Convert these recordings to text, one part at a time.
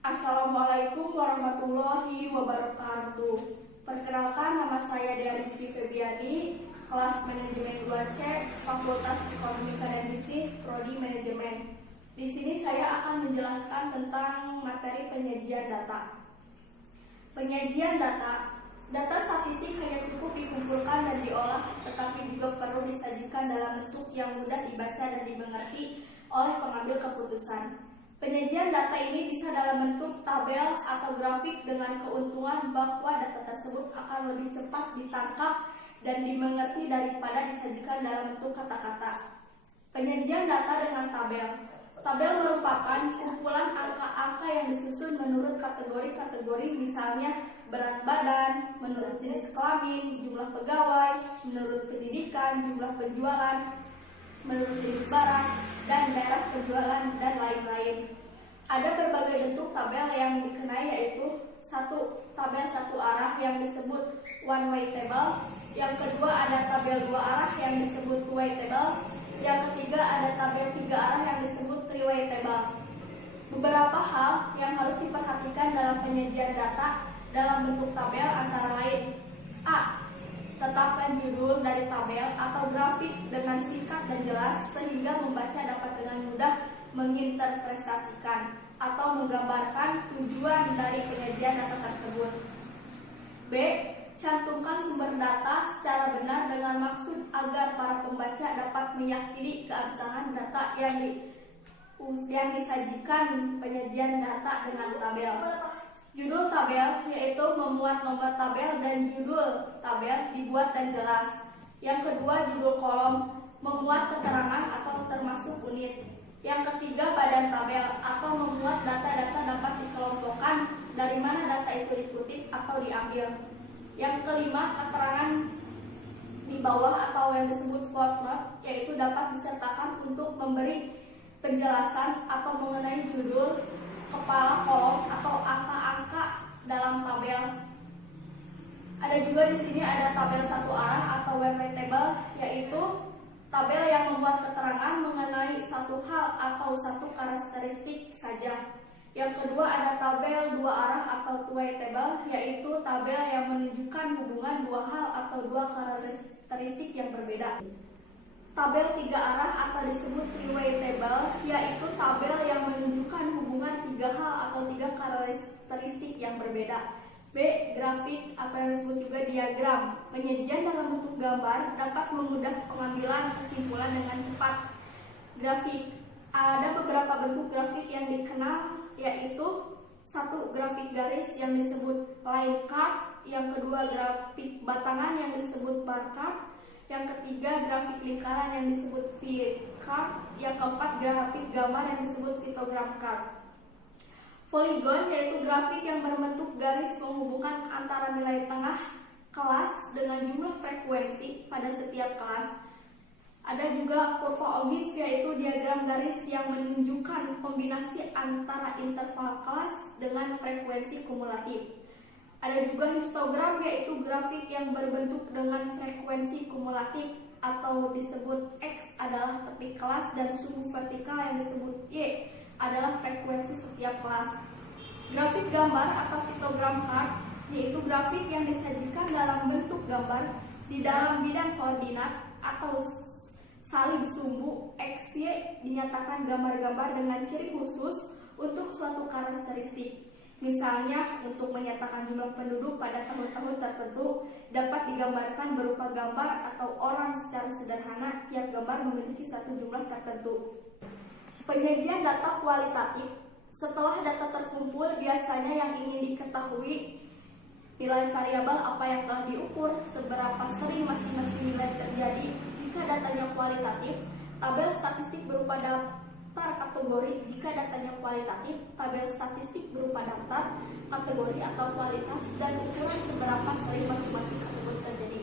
Assalamualaikum warahmatullahi wabarakatuh. Perkenalkan, nama saya Dea Rizky Febiani, kelas Manajemen 2C, Fakultas Ekonomika dan Bisnis, Prodi Manajemen. Di sini saya akan menjelaskan tentang materi penyajian data. Penyajian data. Data statistik hanya cukup dikumpulkan dan diolah, tetapi juga perlu disajikan dalam bentuk yang mudah dibaca dan dimengerti oleh pengambil keputusan. Penyajian data ini bisa dalam bentuk tabel atau grafik dengan keuntungan bahwa data tersebut akan lebih cepat ditangkap dan dimengerti daripada disajikan dalam bentuk kata-kata. Penyajian data dengan tabel. Tabel merupakan kumpulan angka-angka yang disusun menurut kategori-kategori, misalnya berat badan, menurut jenis kelamin, jumlah pegawai, menurut pendidikan, jumlah penjualan, menurut jenis barang, dan daerah penjualan, dan lain-lain. Ada berbagai bentuk tabel yang dikenai, yaitu tabel satu arah yang disebut one way table, yang kedua ada tabel dua arah yang disebut two way table, yang ketiga ada tabel tiga arah yang disebut three way table. Beberapa hal yang harus diperhatikan dalam penyajian data dalam bentuk tabel antara lain: A. Tetapkan judul dari tabel atau grafik dengan singkat dan jelas sehingga membaca dapat dengan mudah menginterpretasikan atau menggambarkan tujuan dari penyajian data tersebut. B. Cantumkan sumber data secara benar dengan maksud agar para pembaca dapat meyakini keabsahan data yang disajikan penyajian data dengan tabel. Judul tabel, yaitu memuat nomor tabel dan judul tabel dibuat dan jelas. Yang kedua, judul kolom, memuat keterangan atau termasuk unit. Yang ketiga, badan tabel atau memuat data-data dapat dikelompokkan dari mana data itu dikutip atau diambil. Yang kelima, keterangan di bawah atau yang disebut footnote, yaitu dapat disertakan untuk memberi penjelasan atau mengenai judul, kepala kolom atau angka-angka dalam tabel. Ada juga di sini ada tabel satu arah atau one way table, yaitu tabel yang membuat keterangan mengenai satu hal atau satu karakteristik saja. Yang kedua ada tabel dua arah atau two way table, yaitu tabel yang menunjukkan hubungan dua hal atau dua karakteristik yang berbeda. Tabel tiga arah atau disebut three way table, yaitu tabel yang menunjukkan hubungan tiga hal atau tiga karakteristik yang berbeda. B. Grafik atau yang disebut juga diagram. Penyajian dalam bentuk gambar dapat memudahkan pengambilan kesimpulan dengan cepat. Grafik. Ada beberapa bentuk grafik yang dikenal, yaitu satu, grafik garis yang disebut line chart. Yang kedua, grafik batangan yang disebut bar chart. Yang ketiga, grafik lingkaran yang disebut V-chart. Yang keempat, grafik gambar yang disebut pictogram chart. Polygon yaitu grafik yang berbentuk garis menghubungkan antara nilai tengah kelas dengan jumlah frekuensi pada setiap kelas. Ada juga kurva Ogive, yaitu diagram garis yang menunjukkan kombinasi antara interval kelas dengan frekuensi kumulatif. Ada juga histogram, yaitu grafik yang berbentuk dengan frekuensi kumulatif atau disebut X adalah tepi kelas dan suhu vertikal yang disebut Y adalah frekuensi setiap kelas. Grafik gambar atau pictogram chart yaitu grafik yang disajikan dalam bentuk gambar di dalam bidang koordinat atau salib sumbu X, Y dinyatakan gambar-gambar dengan ciri khusus untuk suatu karakteristik. Misalnya, untuk menyatakan jumlah penduduk pada tahun-tahun tertentu dapat digambarkan berupa gambar atau orang secara sederhana. Tiap gambar memiliki satu jumlah tertentu. Penyajian data kualitatif. Setelah data terkumpul, biasanya yang ingin diketahui nilai variabel apa yang telah diukur, seberapa sering masing-masing nilai terjadi. Jika datanya kualitatif, tabel statistik berupa daftar kategori. Jika datanya kualitatif, tabel statistik berupa daftar kategori atau kualitas dan ukuran seberapa sering masing-masing kategori terjadi.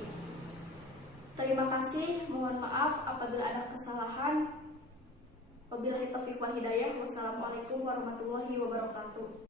Terima kasih, mohon maaf apabila ada kesalahan. Wabillahi taufiq wal hidayah. Wassalamualaikum warahmatullahi wabarakatuh.